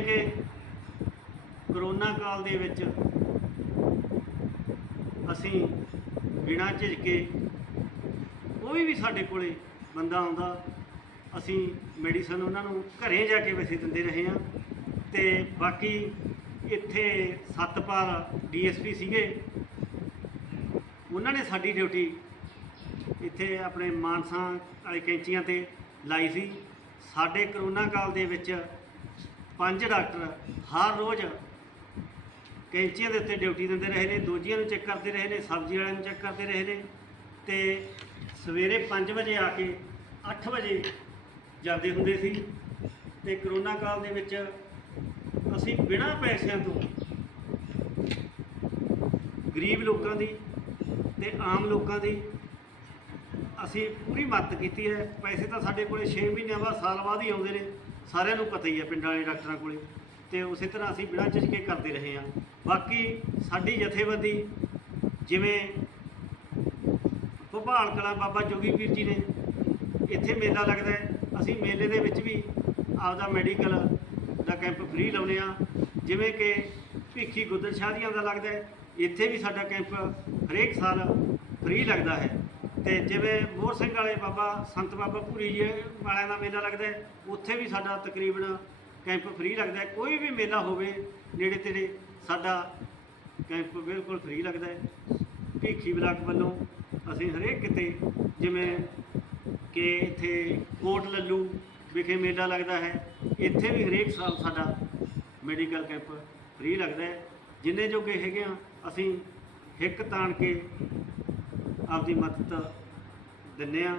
ਕਿ ਕਰੋਨਾ ਕਾਲ ਦੇ ਵਿੱਚ ਅਸੀਂ ਬਿਨਾਂ ਝਿਜਕੇ ਕੋਈ ਵੀ ਸਾਡੇ ਕੋਲੇ ਬੰਦਾ ਆਉਂਦਾ, ਅਸੀਂ ਮੈਡੀਸਨ ਉਹਨਾਂ ਨੂੰ ਘਰੇ ਜਾ ਕੇ ਵੈਸੇ ਦਿੰਦੇ ਰਹੇ ਹਾਂ ਤੇ ਬਾਕੀ ਇੱਥੇ ਸਤਪਾਲ ਡੀਐਸਪੀ ਸੀਗੇ, ਉਹਨਾਂ ਨੇ ਸਾਡੀ ਡਿਊਟੀ ਇੱਥੇ ਆਪਣੇ ਮਾਨਸਾ ਵਾਲੇ ਕੈਂਚੀਆਂ ਤੇ ਲਾਈ ਸੀ। ਸਾਡੇ ਕਰੋਨਾ ਕਾਲ ਦੇ ਵਿੱਚ ਪੰਜ ਡਾਕਟਰ ਹਰ ਰੋਜ਼ ਕੈਂਚੀਆਂ ਦੇ ਉੱਤੇ ਡਿਊਟੀ ਦਿੰਦੇ ਰਹੇ ਨੇ, ਦੋਜੀਆਂ ਨੂੰ ਚੈੱਕ ਕਰਦੇ ਰਹੇ ਨੇ, ਸਬਜ਼ੀ ਵਾਲਿਆਂ ਨੂੰ ਚੈੱਕ ਕਰਦੇ ਰਹੇ ਨੇ ਤੇ ਸਵੇਰੇ 5 ਵਜੇ ਆ ਕੇ 8 ਵਜੇ ਜਾਂਦੇ ਹੁੰਦੇ ਸੀ ਤੇ ਕਰੋਨਾ ਕਾਲ ਦੇ ਵਿੱਚ ਅਸੀਂ ਬਿਨਾਂ ਪੈਸਿਆਂ ਤੋਂ ਗਰੀਬ ਲੋਕਾਂ ਦੀ ਤੇ ਆਮ ਲੋਕਾਂ ਦੀ ਅਸੀਂ ਪੂਰੀ ਮਦਦ ਕੀਤੀ ਹੈ। ਪੈਸੇ ਤਾਂ ਸਾਡੇ ਕੋਲੇ 6 ਮਹੀਨਿਆਂ ਬਾਅਦ, ਸਾਲ ਬਾਅਦ ਹੀ ਆਉਂਦੇ ਨੇ। ਸਾਰਿਆਂ ਨੂੰ ਪਤਾ ਹੀ ਹੈ ਪਿੰਡਾਂ ਵਾਲੇ ਡਾਕਟਰਾਂ ਕੋਲੇ। ਤੇ ਉਸੇ ਤਰ੍ਹਾਂ ਅਸੀਂ ਬਿਨਾਂ ਝਿਜਕੇ ਕਰਦੇ ਰਹੇ ਹਾਂ। ਬਾਕੀ ਸਾਡੀ ਜਥੇਬੰਦੀ, ਜਿਵੇਂ ਭੋਪਾਲ ਕਲਾਂ ਬਾਬਾ ਜੋਗੀ ਪੀਰ ਜੀ ਨੇ, ਇੱਥੇ ਮੇਲਾ ਲੱਗਦਾ ਹੈ। ਅਸੀਂ ਮੇਲੇ ਦੇ ਵਿੱਚ ਵੀ ਆਪਦਾ ਮੈਡੀਕਲ ਦਾ ਕੈਂਪ ਫ੍ਰੀ ਲਾਉਂਦੇ ਆ ਜਿਵੇਂ ਕਿ ਭਿੱਖੀ ਗੁੱਦਰ ਸ਼ਾਦੀਆਂ ਦਾ ਲੱਗਦਾ ਹੈ। ਇੱਥੇ ਵੀ ਸਾਡਾ ਕੈਂਪ ਹਰੇਕ ਸਾਲ ਫ੍ਰੀ ਲੱਗਦਾ ਹੈ। ਤੇ ਜਿਵੇਂ ਮੋਹਰ ਸਿੰਘ ਵਾਲੇ ਬਾਬਾ, ਸੰਤ ਬਾਬਾ ਭੂਰੀ ਜੀ ਵਾਲਿਆਂ ਦਾ ਮੇਲਾ ਲੱਗਦਾ ਉੱਥੇ ਵੀ ਸਾਡਾ ਤਕਰੀਬਨ ਕੈਂਪ ਫ੍ਰੀ ਲੱਗਦਾ ਕੋਈ ਵੀ ਮੇਲਾ ਹੋਵੇ, ਨੇੜੇ ਤੇੜੇ ਸਾਡਾ ਕੈਂਪ ਬਿਲਕੁਲ ਫ੍ਰੀ ਲੱਗਦਾ ਭੀਖੀ ਬਲਾਕ ਵੱਲੋਂ ਅਸੀਂ ਹਰੇਕ ਕਿਤੇ, ਜਿਵੇਂ ਕਿ ਇੱਥੇ ਕੋਟ ਲੱਲੂ ਵਿਖੇ ਮੇਲਾ ਲੱਗਦਾ ਹੈ, ਇੱਥੇ ਵੀ ਹਰੇਕ ਸਾਲ ਸਾਡਾ ਮੈਡੀਕਲ ਕੈਂਪ ਫ੍ਰੀ ਲੱਗਦਾ ਹੈ। ਜਿੰਨੇ ਜੋਗੇ ਹੈਗੇ ਆ, ਅਸੀਂ ਹਿੱਕ ਤਾਣ ਕੇ ਆਪਦੀ ਮਦਦ ਦਿੰਨੇ ਆ